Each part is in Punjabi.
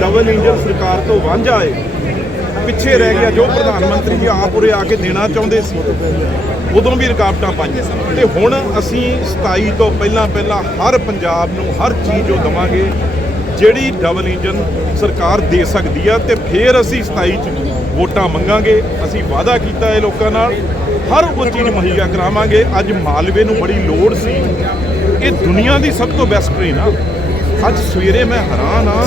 ਡਬਲ ਇੰਜਨ ਸਰਕਾਰ ਤੋਂ ਵਾਂਝਾ ਏ ਪਿੱਛੇ ਰਹਿ ਗਿਆ ਜੋ ਪ੍ਰਧਾਨ ਮੰਤਰੀ ਜੀ ਆਪ ਉਰੇ ਆ ਕੇ ਦੇਣਾ ਚਾਹੁੰਦੇ ਸੀ, ਉਦੋਂ ਵੀ ਰੁਕਾਵਟਾਂ ਪਾਈਆਂ ਸੀ ਤੇ ਹੁਣ ਅਸੀਂ 27 ਤੋਂ ਪਹਿਲਾਂ ਪਹਿਲਾਂ ਹਰ ਪੰਜਾਬ ਨੂੰ ਹਰ ਚੀਜ਼ ਉਹ ਦਵਾਂਗੇ, ਜਿਹੜੀ ਡਬਲ ਇੰਜਨ ਸਰਕਾਰ ਦੇ ਸਕਦੀ ਆ, ਤੇ ਫੇਰ ਅਸੀਂ 27 ਚ ਵੋਟਾਂ ਮੰਗਾਂਗੇ। ਅਸੀਂ ਵਾਅਦਾ ਕੀਤਾ ਹੈ ਲੋਕਾਂ ਨਾਲ, ਹਰ ਉਹ ਚੀਜ਼ ਮੁਹੱਈਆ ਕਰਾਵਾਂਗੇ। ਅੱਜ ਮਾਲਵੇ ਨੂੰ ਬੜੀ ਲੋੜ ਸੀ। ਇਹ ਦੁਨੀਆ ਦੀ ਸਭ ਤੋਂ ਬੈਸਟ ਟ੍ਰੇਨ ਆ। ਅੱਜ ਸਵੇਰੇ ਮੈਂ ਹੈਰਾਨ ਆ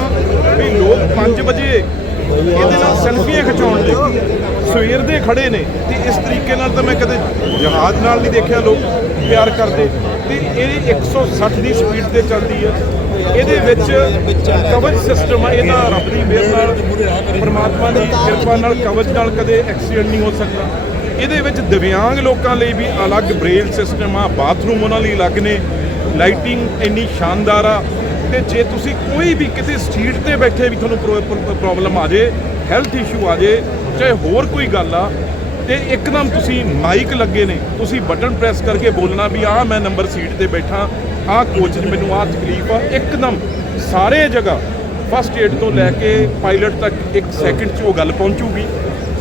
ਵੀ ਲੋਕ 5 ਵਜੇ ਇਹਦੇ ਨਾਲ ਸੈਲਫੀਆਂ ਖਿਚਾਉਣ ਲਈ ਸਵੇਰ ਦੇ ਖੜੇ ਨੇ ਤੇ ਇਸ ਤਰੀਕੇ ਨਾਲ ਤਾਂ ਮੈਂ ਕਦੇ ਜਹਾਜ਼ ਨਾਲ ਨਹੀਂ ਦੇਖਿਆ ਲੋਕ ਪਿਆਰ ਕਰਦੇ। ਤੇ ਇਹ 160 ਦੀ ਸਪੀਡ ਤੇ ਚੱਲਦੀ ਆ ਇਹਦੇ ਵਿੱਚ ਕਵਚ ਸਿਸਟਮ ਆ, ਇਹਦਾ ਰੱਬ ਦੀ ਮਿਹਰ ਨਾਲ, ਪਰਮਾਤਮਾ ਦੀ ਕਿਰਪਾ ਨਾਲ ਕਵਚ ਨਾਲ ਕਦੇ ਐਕਸੀਡੈਂਟ ਨਹੀਂ ਹੋ ਸਕਦਾ। ਇਹਦੇ ਵਿੱਚ ਦਿਵਿਆਂਗ ਲੋਕਾਂ ਲਈ ਵੀ ਅਲੱਗ ਬ੍ਰੇਲ ਸਿਸਟਮ ਆ ਬਾਥਰੂਮ ਉਹਨਾਂ ਲਈ ਅਲੱਗ ਨੇ। ਲਾਈਟਿੰਗ ਇੰਨੀ ਸ਼ਾਨਦਾਰ ਆ। ਤੇ ਜੇ ਤੁਸੀਂ ਕੋਈ ਵੀ ਕਿਤੇ ਸਟਰੀਟ ਤੇ ਬੈਠੇ ਵੀ ਤੁਹਾਨੂੰ ਪ੍ਰੋਬਲਮ ਆ ਜੇ ਹੈਲਥ ਇਸ਼ੂ ਆ ਜੇ ਚਾਹੇ ਹੋਰ ਕੋਈ ਗੱਲ ਆ ਤੇ ਇੱਕਦਮ ਤੁਸੀਂ ਮਾਈਕ ਲੱਗੇ ਨੇ ਤੁਸੀਂ ਬਟਨ ਪ੍ਰੈਸ ਕਰਕੇ ਬੋਲਣਾ ਵੀ ਆਹ ਮੈਂ ਨੰਬਰ ਸੀਟ ਤੇ ਬੈਠਾ ਆਹ ਕੋਚ 'ਚ ਮੈਨੂੰ ਆਹ ਤਕਲੀਫ ਆ। ਇੱਕਦਮ ਸਾਰੇ ਜਗ੍ਹਾ ਫਸਟ ਏਡ ਤੋਂ ਲੈ ਕੇ ਪਾਇਲਟ ਤੱਕ ਇੱਕ ਸੈਕਿੰਡ 'ਚ ਉਹ ਗੱਲ ਪਹੁੰਚੂਗੀ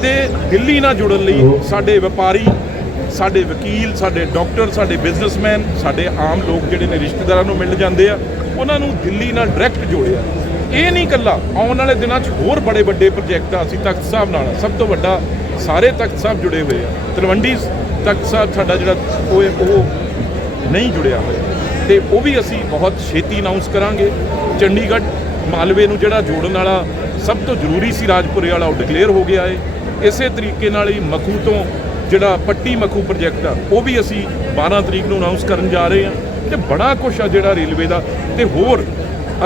ਤੇ ਦਿੱਲੀ ਨਾਲ ਜੁੜਨ ਲਈ ਸਾਡੇ ਵਪਾਰੀ ਸਾਡੇ ਵਕੀਲ, ਸਾਡੇ ਡਾਕਟਰ, ਸਾਡੇ ਬਿਜ਼ਨਸਮੈਨ, ਸਾਡੇ ਆਮ ਲੋਕ ਜਿਹੜੇ ਨੇ ਰਿਸ਼ਤੇਦਾਰਾਂ ਨੂੰ ਮਿਲ ਜਾਂਦੇ ਆ, ਉਹਨਾਂ ਨੂੰ ਦਿੱਲੀ ਨਾਲ ਡਾਇਰੈਕਟ ਜੋੜਿਆ। ਇਹ ਨਹੀਂ ਕੱਲਾ ਆਉਣ ਵਾਲੇ ਦਿਨਾਂ 'ਚ ਹੋਰ ਬੜੇ ਵੱਡੇ ਪ੍ਰੋਜੈਕਟ ਆ, ਅਸੀਂ ਤਖਤ ਸਾਹਿਬ ਨਾਲ ਸਭ ਤੋਂ ਵੱਡਾ, ਸਾਰੇ ਤਖਤ ਸਾਹਿਬ ਜੁੜੇ ਹੋਏ ਆ। ਤਲਵੰਡੀ ਤਖਤ ਸਾਹਿਬ ਸਾਡਾ ਜਿਹੜਾ ਉਹ ਹੈ- ਉਹ ਨਹੀਂ ਜੁੜਿਆ ਹੋਇਆ। ਤੇ ਉਹ ਵੀ ਅਸੀਂ ਬਹੁਤ ਛੇਤੀ ਅਨਾਉਂਸ ਕਰਾਂਗੇ। ਚੰਡੀਗੜ੍ਹ, ਮਾਲਵੇ ਨੂੰ ਜਿਹੜਾ ਜੋੜਨ ਵਾਲਾ ਸਭ ਤੋਂ ਜ਼ਰੂਰੀ ਸੀ, ਰਾਜਪੁਰੇ ਵਾਲਾ, ਉਹ ਡਿਕਲੇਅਰ ਹੋ ਗਿਆ ਹੈ ਇਸੇ ਤਰੀਕੇ ਨਾਲ ਹੀ ਮਖੂ ਤੋਂ ਜਿਹੜਾ ਪੱਟੀ ਮੱਖੂ ਪ੍ਰੋਜੈਕਟ ਆ ਉਹ ਵੀ ਅਸੀਂ 12 ਤਰੀਕ ਨੂੰ ਅਨਾਉਂਸ ਕਰਨ ਜਾ ਰਹੇ ਹਾਂ ਤੇ ਬੜਾ ਕੁਝ ਆ ਜਿਹੜਾ ਰੇਲਵੇ ਦਾ ਤੇ ਹੋਰ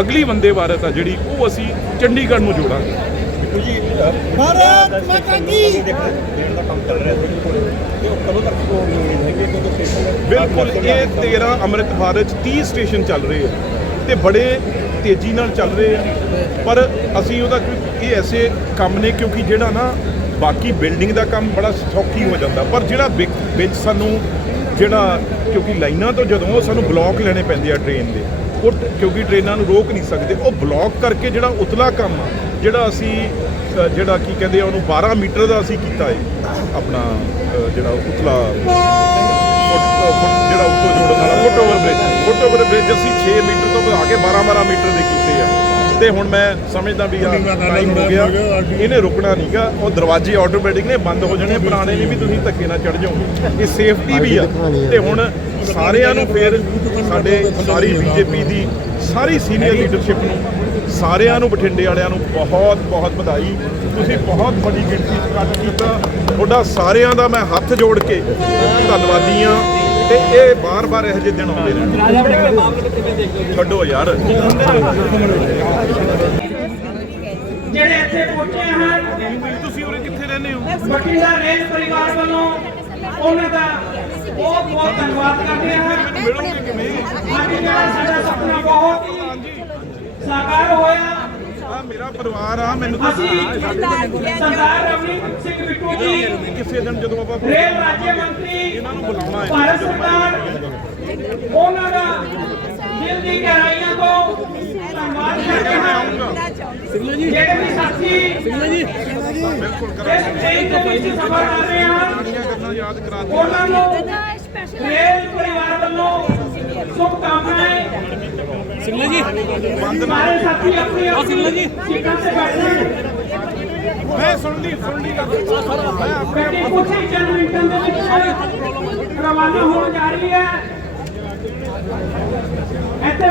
ਅਗਲੀ ਵੰਦੇ ਭਾਰਤ ਆ ਜਿਹੜੀ ਉਹ ਅਸੀਂ ਚੰਡੀਗੜ੍ਹ ਨੂੰ ਜੋੜਾਂਗੇ। ਬਿਲਕੁਲ ਇਹ 13 ਅੰਮ੍ਰਿਤ ਭਾਰਤ 30 ਸਟੇਸ਼ਨ ਚੱਲ ਰਹੇ ਆ ਤੇ ਬੜੇ ਤੇਜ਼ੀ ਨਾਲ ਚੱਲ ਰਹੇ ਆ। ਪਰ ਅਸੀਂ ਉਹਦਾ ਇਹ ਐਸੇ ਕੰਮ ਨੇ ਕਿਉਂਕਿ ਜਿਹੜਾ ਨਾ ਬਾਕੀ ਬਿਲਡਿੰਗ ਦਾ ਕੰਮ ਬੜਾ ਸੌਖੀ ਹੋ ਜਾਂਦਾ। ਪਰ ਜਿਹੜਾ ਵਿਕ- ਵਿੱਚ ਸਾਨੂੰ ਜਿਹੜਾ, ਕਿਉਂਕਿ ਲਾਈਨਾਂ ਤੋਂ ਜਦੋਂ ਸਾਨੂੰ ਬਲੌਕ ਲੈਣੇ ਪੈਂਦੇ ਆ ਟ੍ਰੇਨ ਦੇ, ਉਹ ਕਿਉਂਕਿ ਟ੍ਰੇਨਾਂ ਨੂੰ ਰੋਕ ਨਹੀਂ ਸਕਦੇ, ਉਹ ਬਲੌਕ ਕਰਕੇ ਜਿਹੜਾ ਉਤਲਾ ਕੰਮ ਆ, ਜਿਹੜਾ ਅਸੀਂ ਜਿਹੜਾ ਕੀ ਕਹਿੰਦੇ ਆ ਉਹਨੂੰ 12 ਮੀਟਰ ਦਾ ਅਸੀਂ ਕੀਤਾ ਹੈ ਆਪਣਾ ਜਿਹੜਾ ਉਤਲਾ ਫੁੱਟ- ਫੁੱਟ ਜਿਹੜਾ ਉੱਤੋਂ ਜੋੜਨ ਵਾਲਾ, foot over bridge, foot over bridge ਅਸੀਂ 6 ਮੀਟਰ ਤੋਂ ਵਧਾ ਕੇ 12 12 ਮੀਟਰ ਦੇ ਕੀਤੇ ਆ। ਤੇ ਹੁਣ ਮੈਂ ਸਮਝਦਾ ਵੀ ਆ ਟਾਈਮ ਹੋ ਗਿਆ। ਇਹਨੇ ਰੁਕਣਾ ਨਹੀਂਗਾ ਉਹ ਦਰਵਾਜ਼ੇ ਆਟੋਮੈਟਿਕ ਨੇ ਬੰਦ ਹੋ ਜਾਣੇ। ਪੁਰਾਣੇ ਨਹੀਂ ਵੀ ਤੁਸੀਂ ਧੱਕੇ ਨਾਲ ਚੜ ਜਾਓਗੇ। ਇਹ ਸੇਫਟੀ ਵੀ ਆ। ਤੇ ਹੁਣ ਸਾਰਿਆਂ ਨੂੰ ਫੇਰ ਸਾਡੇ ਸਾਰੀ ਬੀਜੇਪੀ ਦੀ ਸਾਰੀ ਸੀਨੀਅਰ ਲੀਡਰਸ਼ਿਪ ਨੂੰ ਸਾਰਿਆਂ ਨੂੰ ਬਠਿੰਡੇ ਵਾਲਿਆਂ ਨੂੰ ਬਹੁਤ ਬਹੁਤ ਵਧਾਈ। ਤੁਸੀਂ ਬਹੁਤ ਵੱਡੀ ਗਿਣਤੀ 'ਚ ਇਕੱਠ ਕੀਤਾ। ਤੁਹਾਡਾ ਸਾਰਿਆਂ ਦਾ ਮੈਂ ਹੱਥ ਜੋੜ ਕੇ ਧੰਨਵਾਦੀ ਆ ਤੇ ਇਹ ਬਾਰ-ਬਾਰ ਇਹੋ ਜਿਹੇ ਦਿਨ ਆਉਂਦੇ ਰਹਿਣ। ਛੱਡੋ ਯਾਰ। ਜਿਹੜੇ ਇੱਥੇ ਪਹੁੰਚੇ ਹਨ ਤੁਸੀਂ ਉਰੇ ਕਿੱਥੇ ਰਹਿੰਦੇ ਹੋ? ਬਠਿੰਡਾ ਰੇਲ ਪਰਿਵਾਰ ਵੱਲੋਂ ਉਹਨਾਂ ਦਾ ਬਹੁਤ ਬਹੁਤ ਧੰਨਵਾਦ ਕਰਦੇ ਹਾਂ ਮਿਲੋਗੇ ਕਿਵੇਂ ਅੱਜ ਸਾਡਾ ਸੁਪਨਾ ਬਹੁਤ ਹੀ ਸਾਕਾਰ ਹੋਇਆ। ਆ ਮੇਰਾ ਪਰਿਵਾਰ ਆ ਮੈਨੂੰ ਅਸੀਂ ਸਰਦਾਰ ਰਵਨੀਤ ਸਿੰਘ ਬਿੱਟੂ ਜੀ। ਕਿਸੇ ਦਿਨ ਜਦੋਂ ਆਪਾਂ ਰੇਲ ਰਾਜ ਮੰਤਰੀ ਇਹਨਾਂ ਨੂੰ ਬੁਲਾਉਣਾ ਹੈ। ਭਾਰਤ ਸਰਕਾਰ ਉਹਨਾਂ ਦਾ ਦਿਲ ਦੀ ਗਹਿਰਾਈਆਂ ਤੋਂ ਧੰਨਵਾਦ ਕਰਦੇ ਹਾਂ। ਜਿਹੜੇ ਵੀ ਸਾਥੀ ਬਿਲਕੁਲ ਇਸ ਟ੍ਰੇਨ ਦੇ ਵਿੱਚ ਸਫ਼ਰ ਕਰ ਰਹੇ ਗੱਲਾਂ ਯਾਦ ਕਰਾ ਦਿਓ। ਉਹਨਾਂ ਨੂੰ ਰੇਲ ਪਰਿਵਾਰ ਵੱਲੋਂ ਸ਼ੁਭ ਕਾਮਨਾएं ਸਿਮਲਾ ਜੀ। ਹਮਾਰੇ ਸਾਥੀ ਆਪਣੇ ਆਪਣੀ ਸੀਟਾਂ ਤੇ ਬੈਠੇ ਮੈਂ ਸੁਣ ਲਈ ਸੁਣ ਲਈ ਗੱਲ ਮੈਂ ਆਪਣੇ ਗੱਡੀ ਕੁਝ ਹੀ ਚੰਦ ਮਿੰਟਾਂ ਦੇ ਵਿੱਚ ਰਵਾਨਾ ਹੋਣ ਜਾ ਰਹੀ ਹੈ। ਇੱਥੇ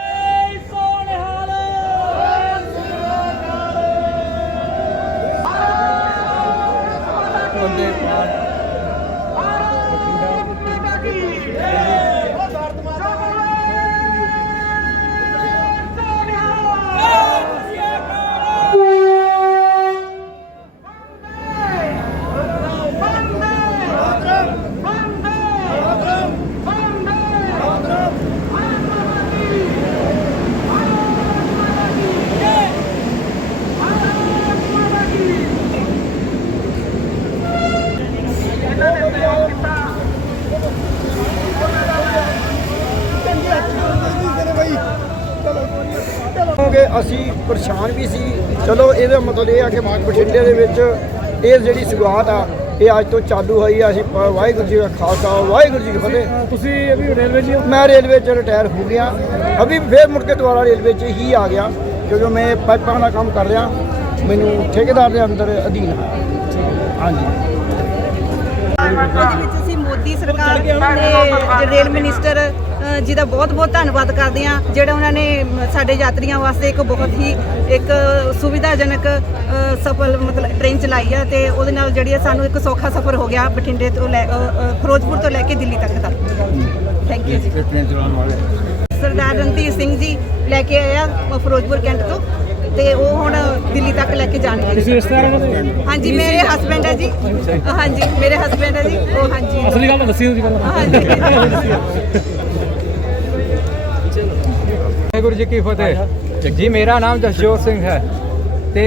ਅਸੀਂ ਪਰੇਸ਼ਾਨ ਵੀ ਸੀ। ਚਲੋ ਇਹਦਾ ਮਤਲਬ ਇਹ ਆ ਕਿ ਬਠਿੰਡੇ ਦੇ ਵਿੱਚ ਇਹ ਜਿਹੜੀ ਸ਼ੁਰੂਆਤ ਆ ਇਹ ਅੱਜ ਤੋਂ ਚਾਲੂ ਹੋਈ ਆ। ਅਸੀਂ ਵਾਹਿਗੁਰੂ ਜੀ ਦਾ ਖਾਲਸਾ ਵਾਹਿਗੁਰੂ ਜੀ ਕੀ ਫਤਿਹ। ਤੁਸੀਂ ਅਭੀ ਰੇਲਵੇ ਜੀ ਮੈਂ ਰੇਲਵੇ 'ਚ ਰਿਟਾਇਰ ਹੋ ਗਿਆ। ਅਭੀ ਫੇਰ ਮੁੜ ਕੇ ਦੁਬਾਰਾ ਰੇਲਵੇ 'ਚ ਹੀ ਆ ਗਿਆ ਕਿਉਂਕਿ ਮੈਂ ਪਾਈਪਾਂ ਦਾ ਕੰਮ ਕਰ ਰਿਹਾ। ਮੈਨੂੰ ਠੇਕੇਦਾਰ ਦੇ ਅੰਦਰ ਅਧੀਨ ਹਾਂ। ਹਾਂਜੀ। ਉਹਦੇ ਵਿੱਚ ਅਸੀਂ ਮੋਦੀ ਸਰਕਾਰ ਦੇ ਰੇਲ ਮਿਨਿਸਟਰ ਜੀ ਦਾ ਬਹੁਤ-ਬਹੁਤ ਧੰਨਵਾਦ ਕਰਦੇ ਹਾਂ। ਜਿਹੜਾ ਉਹਨਾਂ ਨੇ ਸਾਡੇ ਯਾਤਰੀਆਂ ਵਾਸਤੇ ਇੱਕ ਬਹੁਤ ਹੀ ਇੱਕ ਸੁਵਿਧਾਜਨਕ ਸਫਲ ਮਤਲਬ ਟ੍ਰੇਨ ਚਲਾਈ ਆ ਤੇ ਉਹਦੇ ਨਾਲ ਜਿਹੜੀ ਆ ਸਾਨੂੰ ਇੱਕ ਸੌਖਾ ਸਫ਼ਰ ਹੋ ਗਿਆ ਬਠਿੰਡੇ ਤੋਂ ਲੈ ਫਿਰੋਜ਼ਪੁਰ ਤੋਂ ਲੈ ਕੇ ਦਿੱਲੀ ਤੱਕ ਦਾ। ਥੈਂਕ ਯੂ ਜੀ। ਸਰਦਾਰ ਰਣਧੀਰ ਸਿੰਘ ਜੀ ਲੈ ਕੇ ਆਏ ਆ ਅ, ਫਿਰੋਜ਼ਪੁਰ ਕੈਂਟ ਤੋਂ ਤੇ ਉਹ ਹੁਣ ਦਿੱਲੀ ਤੱਕ ਲੈ ਕੇ ਜਾਣਗੇ ਤੁਸੀਂ ਰਿਸ਼ਤੇਦਾਰ ਦੇ ਹਾਂਜੀ ਮੇਰੇ ਹਸਬੰਡ ਹੈ ਜੀ। ਹਾਂਜੀ ਮੇਰੇ ਹਸਬੰਡ ਹੈ ਜੀ। ਉਹ ਹਾਂਜੀ। ਅਸਲੀ ਗੱਲ ਦੱਸੀ ਤੁਸੀਂ ਪਹਿਲਾਂ। ਹਾਂਜੀ। ਵਾਹਿਗੁਰੂ ਜੀ ਕੀ ਫਤਿਹ। ਜੀ ਮੇਰਾ ਨਾਮ ਜਸਜੋਤ ਸਿੰਘ ਹੈ। ਤੇ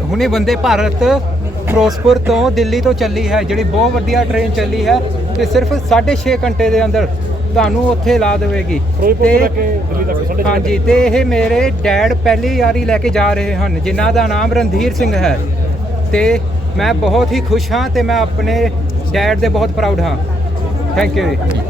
ਹੁਣੇ ਵੰਦੇ ਭਾਰਤ ਫਿਰੋਜ਼ਪੁਰ ਤੋਂ ਦਿੱਲੀ ਤੋਂ ਚੱਲੀ ਹੈ ਜਿਹੜੀ ਬਹੁਤ ਵਧੀਆ ਟ੍ਰੇਨ ਚੱਲੀ ਹੈ ਤੇ ਸਿਰਫ 6.5 ਘੰਟੇ ਦੇ ਅੰਦਰ ਤੁਹਾਨੂੰ ਉੱਥੇ ਲਾ ਦੇਵੇਗੀ। ਤੋਂ ਹਾਂਜੀ ਤੇ ਇਹ ਮੇਰੇ ਡੈਡ ਪਹਿਲੀ ਵਾਰੀ ਲੈ ਕੇ ਜਾ ਰਹੇ ਹਨ ਜਿਨ੍ਹਾਂ ਦਾ ਨਾਮ ਰਣਧੀਰ ਸਿੰਘ ਹੈ। ਤੇ ਮੈਂ ਬਹੁਤ ਹੀ ਖੁਸ਼ ਹਾਂ ਤੇ ਮੈਂ ਆਪਣੇ ਡੈਡ ਦੇ ਬਹੁਤ ਪ੍ਰਾਊਡ ਹਾਂ। ਥੈਂਕ ਯੂ ਜੀ।